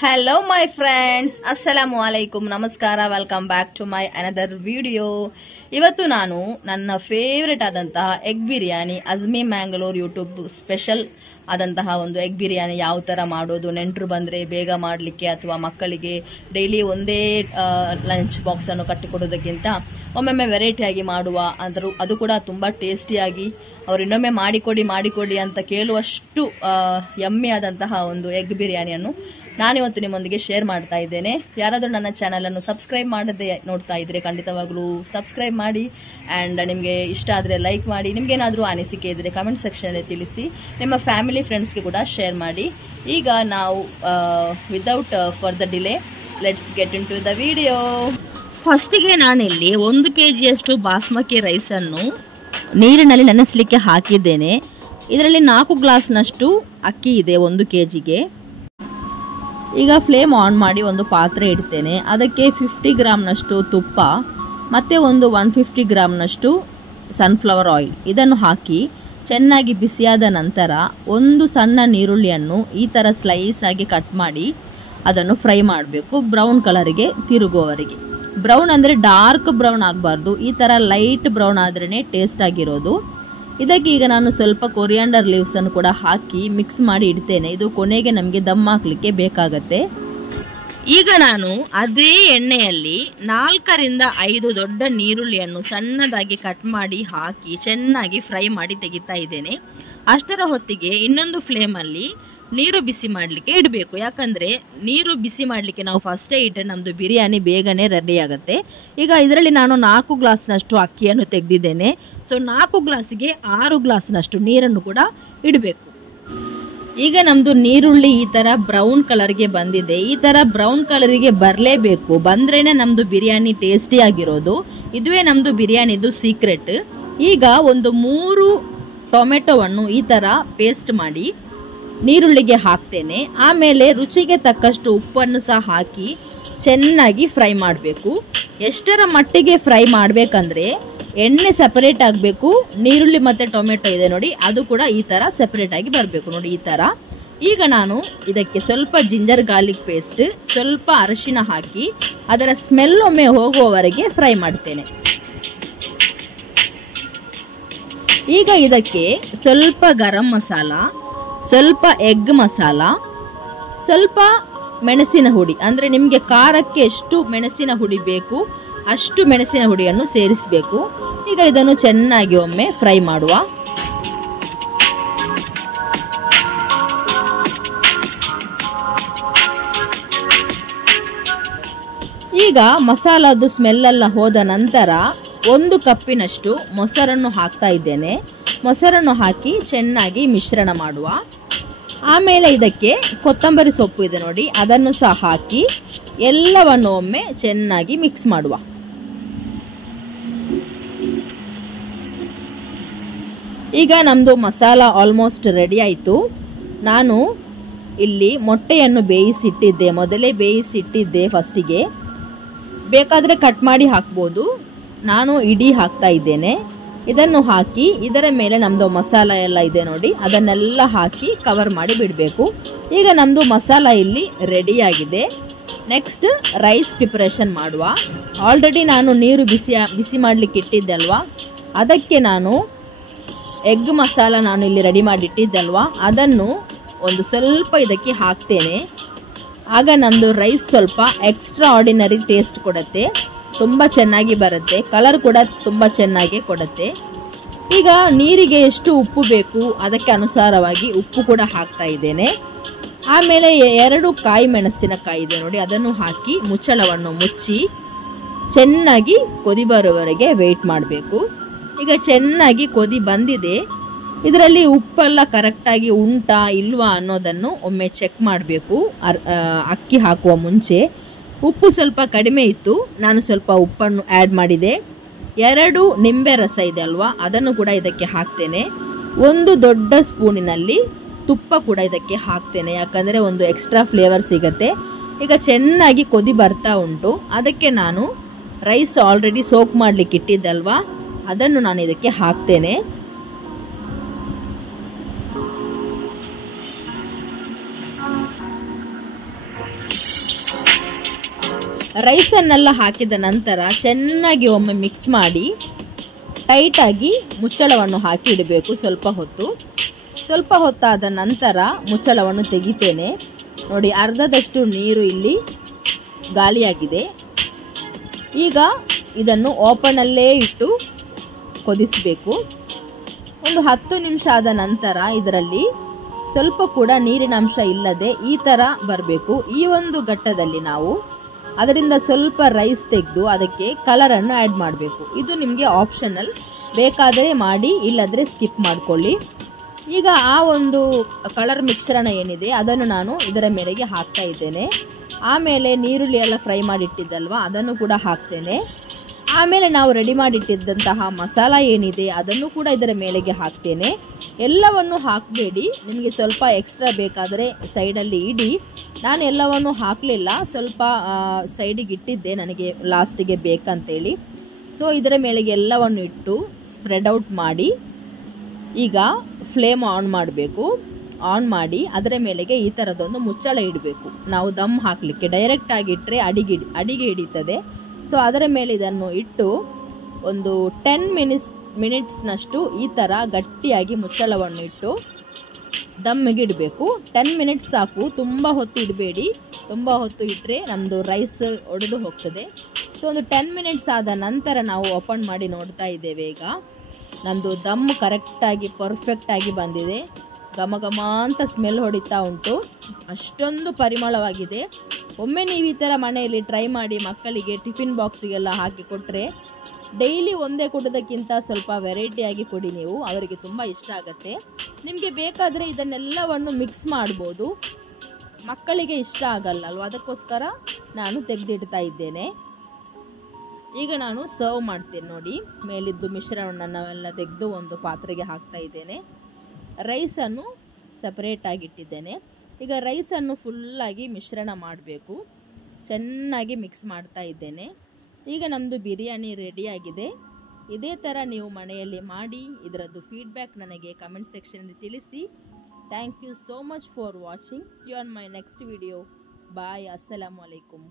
Hello my friends, assalamu alaikum, namaskara, welcome back to my another video. ಇವತ್ತು ನಾನು ನನ್ನ favourite ಆದಂತಹ egg biryani Azmi Mangalore YouTube special ಆದಂತಹ ಒಂದು ಎಗ್ ಬಿರಿಯಾನಿ ಯಾವ ತರ ಮಾಡೋದು, ನೆಂಟರು ಬಂದ್ರೆ ಬೇಗ ಮಾಡಲಿಕ್ಕೆ ಅಥವಾ ಮಕ್ಕಳಿಗೆ ಡೈಲಿ ಒಂದೇ ಲಂಚ್ ಬಾಕ್ಸ್ ಅನ್ನು ಕಟ್ಟಿಕೊಡೋದಕ್ಕಿಂತ ಒಮ್ಮೊಮ್ಮೆ ವೆರೈಟಿ ಆಗಿ ಮಾಡುವ, ಅದು ಕೂಡ ತುಂಬಾ ಟೇಸ್ಟಿಯಾಗಿ ಅವರು ಇನ್ನೊಮ್ಮೆ ಮಾಡಿಕೊಡಿ ಅಂತ ಕೇಳುವಷ್ಟು ಯಮ್ಮಿ ಆದಂತಹ ಒಂದು ಎಗ್ ಬಿರಿಯಾನಿಯನ್ನು ನಾನಿವತ್ತು ನಿಮ್ಮೊಂದಿಗೆ ಶೇರ್ ಮಾಡ್ತಾ ಇದ್ದೇನೆ. ಯಾರಾದರೂ ನನ್ನ ಚಾನಲ್ ಅನ್ನು ಸಬ್ಸ್ಕ್ರೈಬ್ ಮಾಡದೆ ನೋಡ್ತಾ ಇದ್ರೆ ಖಂಡಿತವಾಗ್ಲೂ ಸಬ್ಸ್ಕ್ರೈಬ್ ಮಾಡಿ ಅಂಡ್ ನಿಮಗೆ ಇಷ್ಟ ಆದರೆ ಲೈಕ್ ಮಾಡಿ. ನಿಮ್ಗೇನಾದರೂ ಅನಿಸಿಕೆ ಇದ್ರೆ ಕಮೆಂಟ್ ಸೆಕ್ಷನ್ ಅಲ್ಲಿ ತಿಳಿಸಿ. ನಿಮ್ಮ ಫ್ಯಾಮಿಲಿ ಫ್ರೆಂಡ್ಸ್ಗೆ ಕೂಡ ಶೇರ್ ಮಾಡಿ. ಈಗ ನಾವು without further delay let's get into the video. ಫಸ್ಟಿಗೆ ನಾನಿಲ್ಲಿ 1 kg ಬಾಸ್ಮತಿ ರೈಸ್ ಅನ್ನು ನೀರಿನಲ್ಲಿ ನೆನೆಸಲಿಕ್ಕೆ ಹಾಕಿದ್ದೇನೆ. ಇದರಲ್ಲಿ 4 ಗ್ಲಾಸ್ನಷ್ಟು ಅಕ್ಕಿ ಇದೆ 1 kgಗೆ. ಈಗ ಫ್ಲೇಮ್ ಆನ್ ಮಾಡಿ ಒಂದು ಪಾತ್ರೆ ಇಡ್ತೇನೆ. ಅದಕ್ಕೆ 50 ಗ್ರಾಮ್ನಷ್ಟು ತುಪ್ಪ ಮತ್ತು ಒಂದು 150 ಗ್ರಾಮ್ನಷ್ಟು ಸನ್ಫ್ಲವರ್ ಆಯಿಲ್ ಇದನ್ನು ಹಾಕಿ ಚೆನ್ನಾಗಿ ಬಿಸಿಯಾದ ನಂತರ ಒಂದು ಸಣ್ಣ ನೀರುಳ್ಳಿಯನ್ನು ಈ ಥರ ಸ್ಲೈಸ್ ಆಗಿ ಕಟ್ ಮಾಡಿ ಅದನ್ನು ಫ್ರೈ ಮಾಡಬೇಕು, ಬ್ರೌನ್ ಕಲರಿಗೆ ತಿರುಗುವವರೆಗೆ. ಬ್ರೌನ್ ಅಂದರೆ ಡಾರ್ಕ್ ಬ್ರೌನ್ ಆಗಬಾರ್ದು, ಈ ಥರ ಲೈಟ್ ಬ್ರೌನ್ ಆದ್ರೇ ಟೇಸ್ಟ್ ಆಗಿರೋದು. ಇದಕ್ಕೆ ಈಗ ನಾನು ಸ್ವಲ್ಪ ಕೊರಿಯಾಂಡರ್ ಲೀವ್ಸನ್ನು ಕೂಡ ಹಾಕಿ ಮಿಕ್ಸ್ ಮಾಡಿ ಇಡ್ತೇನೆ. ಇದು ಕೊನೆಗೆ ನಮಗೆ ದಮ್ ಹಾಕಲಿಕ್ಕೆ ಬೇಕಾಗತ್ತೆ. ಈಗ ನಾನು ಅದೇ ಎಣ್ಣೆಯಲ್ಲಿ 4 ರಿಂದ 5 ದೊಡ್ಡ ನೀರುಳ್ಳಿಯನ್ನು ಸಣ್ಣದಾಗಿ ಕಟ್ ಮಾಡಿ ಹಾಕಿ ಚೆನ್ನಾಗಿ ಫ್ರೈ ಮಾಡಿ ತೆಗಿತಾ ಇದ್ದೇನೆ. ಅಷ್ಟರ ಹೊತ್ತಿಗೆ ಇನ್ನೊಂದು ಫ್ಲೇಮಲ್ಲಿ ನೀರು ಬಿಸಿ ಮಾಡಲಿಕ್ಕೆ ಇಡಬೇಕು. ಯಾಕಂದರೆ ನೀರು ಬಿಸಿ ಮಾಡಲಿಕ್ಕೆ ನಾವು ಫಸ್ಟೇ ಇಟ್ಟರೆ ನಮ್ಮದು ಬಿರಿಯಾನಿ ಬೇಗನೆ ರೆಡಿ ಆಗುತ್ತೆ. ಈಗ ಇದರಲ್ಲಿ ನಾನು 4 ಗ್ಲಾಸ್ನಷ್ಟು ಅಕ್ಕಿಯನ್ನು ತೆಗೆದಿದ್ದೇನೆ. ಸೊ 4 ಗ್ಲಾಸಿಗೆ 6 ಗ್ಲಾಸ್ನಷ್ಟು ನೀರನ್ನು ಕೂಡ ಇಡಬೇಕು. ಈಗ ನಮ್ಮದು ನೀರುಳ್ಳಿ ಈ ಥರ ಬ್ರೌನ್ ಕಲರ್ಗೆ ಬಂದಿದೆ. ಈ ಥರ ಬ್ರೌನ್ ಕಲರಿಗೆ ಬರಲೇಬೇಕು, ಬಂದ್ರೇ ನಮ್ಮದು ಬಿರಿಯಾನಿ ಟೇಸ್ಟಿ ಆಗಿರೋದು. ಇದುವೇ ನಮ್ಮದು ಬಿರಿಯಾನಿದು ಸೀಕ್ರೆಟ್. ಈಗ ಒಂದು 3 ಟೊಮೆಟೊವನ್ನು ಈ ಥರ ಪೇಸ್ಟ್ ಮಾಡಿ ನೀರುಳ್ಳಿಗೆ ಹಾಕ್ತೇನೆ. ಆಮೇಲೆ ರುಚಿಗೆ ತಕ್ಕಷ್ಟು ಉಪ್ಪನ್ನು ಸಹ ಹಾಕಿ ಚೆನ್ನಾಗಿ ಫ್ರೈ ಮಾಡಬೇಕು. ಎಷ್ಟರ ಮಟ್ಟಿಗೆ ಫ್ರೈ ಮಾಡಬೇಕಂದ್ರೆ ಎಣ್ಣೆ ಸೆಪರೇಟ್ ಆಗಬೇಕು, ನೀರುಳ್ಳಿ ಮತ್ತು ಟೊಮೆಟೊ ಇದೆ ನೋಡಿ ಅದು ಕೂಡ ಈ ಥರ ಸೆಪರೇಟ್ ಆಗಿ ಬರಬೇಕು ನೋಡಿ ಈ ಥರ. ಈಗ ನಾನು ಇದಕ್ಕೆ ಸ್ವಲ್ಪ ಜಿಂಜರ್ ಗಾರ್ಲಿಕ್ ಪೇಸ್ಟ್, ಸ್ವಲ್ಪ ಅರಿಶಿನ ಹಾಕಿ ಅದರ ಸ್ಮೆಲ್ ಒಮ್ಮೆ ಹೋಗುವವರೆಗೆ ಫ್ರೈ ಮಾಡ್ತೇನೆ. ಈಗ ಇದಕ್ಕೆ ಸ್ವಲ್ಪ ಗರಂ ಮಸಾಲ, ಸ್ವಲ್ಪ ಎಗ್ ಮಸಾಲ, ಸ್ವಲ್ಪ ಮೆಣಸಿನ ಹುಡಿ, ಅಂದರೆ ನಿಮಗೆ ಖಾರಕ್ಕೆ ಎಷ್ಟು ಮೆಣಸಿನ ಹುಡಿ ಬೇಕು ಅಷ್ಟು ಮೆಣಸಿನ ಹುಡಿಯನ್ನು ಸೇರಿಸಬೇಕು. ಈಗ ಇದನ್ನು ಚೆನ್ನಾಗಿ ಒಮ್ಮೆ ಫ್ರೈ ಮಾಡುವ. ಈಗ ಮಸಾಲದ್ದು ಸ್ಮೆಲ್ಲೆಲ್ಲ ಹೋದ ನಂತರ 1 ಕಪ್ಪಿನಷ್ಟು ಮೊಸರನ್ನು ಹಾಕ್ತಾ ಇದ್ದೇನೆ. ಮೊಸರನ್ನು ಹಾಕಿ ಚೆನ್ನಾಗಿ ಮಿಶ್ರಣ ಮಾಡುವ. ಆಮೇಲೆ ಇದಕ್ಕೆ ಕೊತ್ತಂಬರಿ ಸೊಪ್ಪು ಇದೆ ನೋಡಿ ಅದನ್ನು ಸಹ ಹಾಕಿ ಎಲ್ಲವನ್ನು ಒಮ್ಮೆ ಚೆನ್ನಾಗಿ ಮಿಕ್ಸ್ ಮಾಡುವ. ಈಗ ನಮ್ಮದು ಮಸಾಲ ಆಲ್ಮೋಸ್ಟ್ ರೆಡಿ ಆಯಿತು. ನಾನು ಇಲ್ಲಿ ಮೊಟ್ಟೆಯನ್ನು ಬೇಯಿಸಿಟ್ಟಿದ್ದೆ, ಮೊದಲೇ ಬೇಯಿಸಿಟ್ಟಿದ್ದೆ ಫಸ್ಟಿಗೆ. ಬೇಕಾದರೆ ಕಟ್ ಮಾಡಿ ಹಾಕ್ಬೋದು, ನಾನು ಇಡೀ ಹಾಕ್ತಾ ಇದ್ದೇನೆ. ಇದನ್ನು ಹಾಕಿ ಇದರ ಮೇಲೆ ನಮ್ಮದು ಮಸಾಲ ಎಲ್ಲ ಇದೆ ನೋಡಿ ಅದನ್ನೆಲ್ಲ ಹಾಕಿ ಕವರ್ ಮಾಡಿ ಬಿಡಬೇಕು. ಈಗ ನಮ್ಮದು ಮಸಾಲ ಇಲ್ಲಿ ರೆಡಿಯಾಗಿದೆ. ನೆಕ್ಸ್ಟ್ ರೈಸ್ ಪ್ರಿಪರೇಷನ್ ಮಾಡುವ. ಆಲ್ರೆಡಿ ನಾನು ನೀರು ಬಿಸಿ ಮಾಡಲಿಕ್ಕೆ ಇಟ್ಟಿದ್ದೆ ಅಲ್ವಾ, ಅದಕ್ಕೆ ನಾನು ಎಗ್ ಮಸಾಲ ನಾನು ಇಲ್ಲಿ ರೆಡಿ ಮಾಡಿಟ್ಟಿದ್ದಲ್ವಾ ಅದನ್ನು ಒಂದು ಸ್ವಲ್ಪ ಇದಕ್ಕೆ ಹಾಕ್ತೇನೆ. ಆಗ ನಮ್ಮದು ರೈಸ್ ಸ್ವಲ್ಪ ಎಕ್ಸ್ಟ್ರಾ ಆರ್ಡಿನರಿ ಟೇಸ್ಟ್ ಕೊಡುತ್ತೆ, ತುಂಬ ಚೆನ್ನಾಗಿ ಬರುತ್ತೆ, ಕಲರ್ ಕೂಡ ತುಂಬ ಚೆನ್ನಾಗಿ ಕೊಡುತ್ತೆ. ಈಗ ನೀರಿಗೆ ಎಷ್ಟು ಉಪ್ಪು ಬೇಕು ಅದಕ್ಕೆ ಅನುಸಾರವಾಗಿ ಉಪ್ಪು ಕೂಡ ಹಾಕ್ತಾ ಇದ್ದೇನೆ. ಆಮೇಲೆ 2 ಕಾಯಿ ಮೆಣಸಿನಕಾಯಿ ಇದೆ ನೋಡಿ ಅದನ್ನು ಹಾಕಿ ಮುಚ್ಚಳವನ್ನು ಮುಚ್ಚಿ ಚೆನ್ನಾಗಿ ಕೊದಿ ಬರುವವರೆಗೆ ವೆಯ್ಟ್ ಮಾಡಬೇಕು. ಈಗ ಚೆನ್ನಾಗಿ ಕೊದಿ ಬಂದಿದೆ. ಇದರಲ್ಲಿ ಉಪ್ಪೆಲ್ಲ ಕರೆಕ್ಟಾಗಿ ಉಂಟಾ ಇಲ್ವಾ ಅನ್ನೋದನ್ನು ಒಮ್ಮೆ ಚೆಕ್ ಮಾಡಬೇಕು. ಅಕ್ಕಿ ಹಾಕುವ ಮುಂಚೆ ಉಪ್ಪು ಸ್ವಲ್ಪ ಕಡಿಮೆ ಇತ್ತು, ನಾನು ಸ್ವಲ್ಪ ಉಪ್ಪನ್ನು ಆ್ಯಡ್ ಮಾಡಿದೆ. 2 ನಿಂಬೆ ರಸ ಇದೆ ಅಲ್ವಾ ಅದನ್ನು ಕೂಡ ಇದಕ್ಕೆ ಹಾಕ್ತೇನೆ. 1 ದೊಡ್ಡ ಸ್ಪೂನಿನಲ್ಲಿ ತುಪ್ಪ ಕೂಡ ಇದಕ್ಕೆ ಹಾಕ್ತೇನೆ, ಯಾಕಂದರೆ ಒಂದು ಎಕ್ಸ್ಟ್ರಾ ಫ್ಲೇವರ್ ಸಿಗುತ್ತೆ. ಈಗ ಚೆನ್ನಾಗಿ ಕೊದಿ ಬರ್ತಾ ಉಂಟು. ಅದಕ್ಕೆ ನಾನು ರೈಸ್ ಆಲ್ರೆಡಿ ಸೋಕ್ ಮಾಡಲಿಕ್ಕೆ ಇಟ್ಟಿದ್ದಲ್ವಾ ಅದನ್ನು ನಾನು ಇದಕ್ಕೆ ಹಾಕ್ತೇನೆ. ರೈಸನ್ನೆಲ್ಲ ಹಾಕಿದ ನಂತರ ಚೆನ್ನಾಗಿ ಒಮ್ಮೆ ಮಿಕ್ಸ್ ಮಾಡಿ ಟೈಟಾಗಿ ಮುಚ್ಚಳವನ್ನು ಹಾಕಿ ಇಡಬೇಕು. ಸ್ವಲ್ಪ ಹೊತ್ತಾದ ನಂತರ ಮುಚ್ಚಳವನ್ನು ತೆಗಿತೇನೆ. ನೋಡಿ, ಅರ್ಧದಷ್ಟು ನೀರು ಇಲ್ಲಿ ಗಾಳಿಯಾಗಿದೆ. ಈಗ ಇದನ್ನು ಓಪನಲ್ಲೇ ಇಟ್ಟು ಕುದಿಸಬೇಕು. ಒಂದು 10 ನಿಮಿಷ ಆದ ನಂತರ ಇದರಲ್ಲಿ ಸ್ವಲ್ಪ ಕೂಡ ನೀರಿನ ಅಂಶ ಇಲ್ಲದೆ ಈ ಥರ ಬರಬೇಕು. ಈ ಒಂದು ಘಟ್ಟದಲ್ಲಿ ನಾವು ಅದರಿಂದ ಸ್ವಲ್ಪ ರೈಸ್ ತೆಗೆದು ಅದಕ್ಕೆ ಕಲರನ್ನು ಆ್ಯಡ್ ಮಾಡಬೇಕು. ಇದು ನಿಮಗೆ ಆಪ್ಷನಲ್, ಬೇಕಾದರೆ ಮಾಡಿ, ಇಲ್ಲದ್ರೆ ಸ್ಕಿಪ್ ಮಾಡಿಕೊಳ್ಳಿ. ಈಗ ಆ ಒಂದು ಕಲರ್ ಮಿಶ್ರಣ ಏನಿದೆ ಅದನ್ನು ನಾನು ಇದರ ಮೇಲೆಗೆ ಹಾಕ್ತಾ ಇದ್ದೇನೆ. ಆಮೇಲೆ ನೀರುಳ್ಳಿ ಎಲ್ಲ ಫ್ರೈ ಮಾಡಿಟ್ಟಿದ್ದಲ್ವ ಅದನ್ನು ಕೂಡ ಹಾಕ್ತೇನೆ. ಆಮೇಲೆ ನಾವು ರೆಡಿ ಮಾಡಿಟ್ಟಿದ್ದಂತಹ ಮಸಾಲ ಏನಿದೆ ಅದನ್ನು ಕೂಡ ಇದರ ಮೇಲೆಗೆ ಹಾಕ್ತೇನೆ. ಎಲ್ಲವನ್ನು ಹಾಕಬೇಡಿ, ನಿಮಗೆ ಸ್ವಲ್ಪ ಎಕ್ಸ್ಟ್ರಾ ಬೇಕಾದರೆ ಸೈಡಲ್ಲಿ ಇಡಿ. ನಾನು ಎಲ್ಲವನ್ನು ಹಾಕಲಿಲ್ಲ, ಸ್ವಲ್ಪ ಸೈಡಿಗೆ ಇಟ್ಟಿದ್ದೆ ನನಗೆ ಲಾಸ್ಟಿಗೆ ಬೇಕಂತೇಳಿ. ಸೊ ಇದರ ಮೇಲೆಗೆ ಎಲ್ಲವನ್ನು ಇಟ್ಟು ಸ್ಪ್ರೆಡ್ ಔಟ್ ಮಾಡಿ ಈಗ ಫ್ಲೇಮ್ ಆನ್ ಮಾಡಬೇಕು. ಆನ್ ಮಾಡಿ ಅದರ ಮೇಲೆಗೆ ಈ ಥರದೊಂದು ಮುಚ್ಚಳ ಇಡಬೇಕು. ನಾವು ದಮ್ ಹಾಕಲಿಕ್ಕೆ ಡೈರೆಕ್ಟಾಗಿ ಇಟ್ಟರೆ ಅಡಿಗೆ ಹಿಡಿತದೆ. ಸೊ ಅದರ ಮೇಲೆ ಇದನ್ನು ಇಟ್ಟು ಒಂದು 10 ಮಿನಿಟ್ಸ್ನಷ್ಟು ಈ ಥರ ಗಟ್ಟಿಯಾಗಿ ಮುಚ್ಚಳವನ್ನು ಇಟ್ಟು ದಮ್ಮಿಗೆ ಇಡಬೇಕು. 10 ಮಿನಿಟ್ಸ್ ಸಾಕು, ತುಂಬ ಹೊತ್ತು ಇಡಬೇಡಿ. ತುಂಬ ಹೊತ್ತು ಇಟ್ಟರೆ ನಮ್ಮದು ರೈಸ್ ಒಡೆದು ಹೋಗ್ತದೆ. ಸೊ ಒಂದು 10 ಮಿನಿಟ್ಸ್ ಆದ ನಂತರ ನಾವು ಓಪನ್ ಮಾಡಿ ನೋಡ್ತಾ ಇದ್ದೇವೆ. ಈಗ ನಮ್ಮದು ದಮ್ ಕರೆಕ್ಟಾಗಿ ಪರ್ಫೆಕ್ಟಾಗಿ ಬಂದಿದೆ. ಘಮ ಘಮ ಅಂತ ಸ್ಮೆಲ್ ಹೊಡಿತಾ ಉಂಟು, ಅಷ್ಟೊಂದು ಪರಿಮಳವಾಗಿದೆ. ಒಮ್ಮೆ ನೀವು ಈ ಥರ ಮನೆಯಲ್ಲಿ ಟ್ರೈ ಮಾಡಿ, ಮಕ್ಕಳಿಗೆ ಟಿಫಿನ್ ಬಾಕ್ಸಿಗೆಲ್ಲ ಹಾಕಿ ಕೊಟ್ಟರೆ ಡೈಲಿ ಒಂದೇ ಕೊಡೋದಕ್ಕಿಂತ ಸ್ವಲ್ಪ ವೆರೈಟಿಯಾಗಿ ಕೊಡಿ ನೀವು, ಅವರಿಗೆ ತುಂಬ ಇಷ್ಟ ಆಗುತ್ತೆ. ನಿಮಗೆ ಬೇಕಾದರೆ ಇದನ್ನೆಲ್ಲವನ್ನು ಮಿಕ್ಸ್ ಮಾಡ್ಬೋದು, ಮಕ್ಕಳಿಗೆ ಇಷ್ಟ ಆಗಲ್ಲ ಅಲ್ವ, ಅದಕ್ಕೋಸ್ಕರ ನಾನು ತೆಗೆದಿಡ್ತಾ ಇದ್ದೇನೆ. ಈಗ ನಾನು ಸರ್ವ್ ಮಾಡ್ತೇನೆ. ನೋಡಿ, ಮೇಲಿದ್ದು ಮಿಶ್ರಣವನ್ನೆಲ್ಲ ತೆಗೆದು ಒಂದು ಪಾತ್ರೆಗೆ ಹಾಕ್ತಾ ಇದ್ದೇನೆ. ರೈಸನ್ನು ಸಪ್ರೇಟಾಗಿ ಇಟ್ಟಿದ್ದೇನೆ. ಈಗ ರೈಸನ್ನು ಫುಲ್ಲಾಗಿ ಮಿಶ್ರಣ ಮಾಡಬೇಕು. ಚೆನ್ನಾಗಿ ಮಿಕ್ಸ್ ಮಾಡ್ತಾ ಇದ್ದೇನೆ. ಈಗ ನಮ್ಮದು ಬಿರಿಯಾನಿ ರೆಡಿಯಾಗಿದೆ. ಇದೇ ಥರ ನೀವು ಮನೆಯಲ್ಲಿ ಮಾಡಿ ಇದರದ್ದು ಫೀಡ್ಬ್ಯಾಕ್ ನನಗೆ ಕಮೆಂಟ್ ಸೆಕ್ಷನಲ್ಲಿ ತಿಳಿಸಿ. Thank you so much for watching. See you on my next video. Bye. ಅಸ್ಸಲಾಮು ಅಲೈಕುಮ್.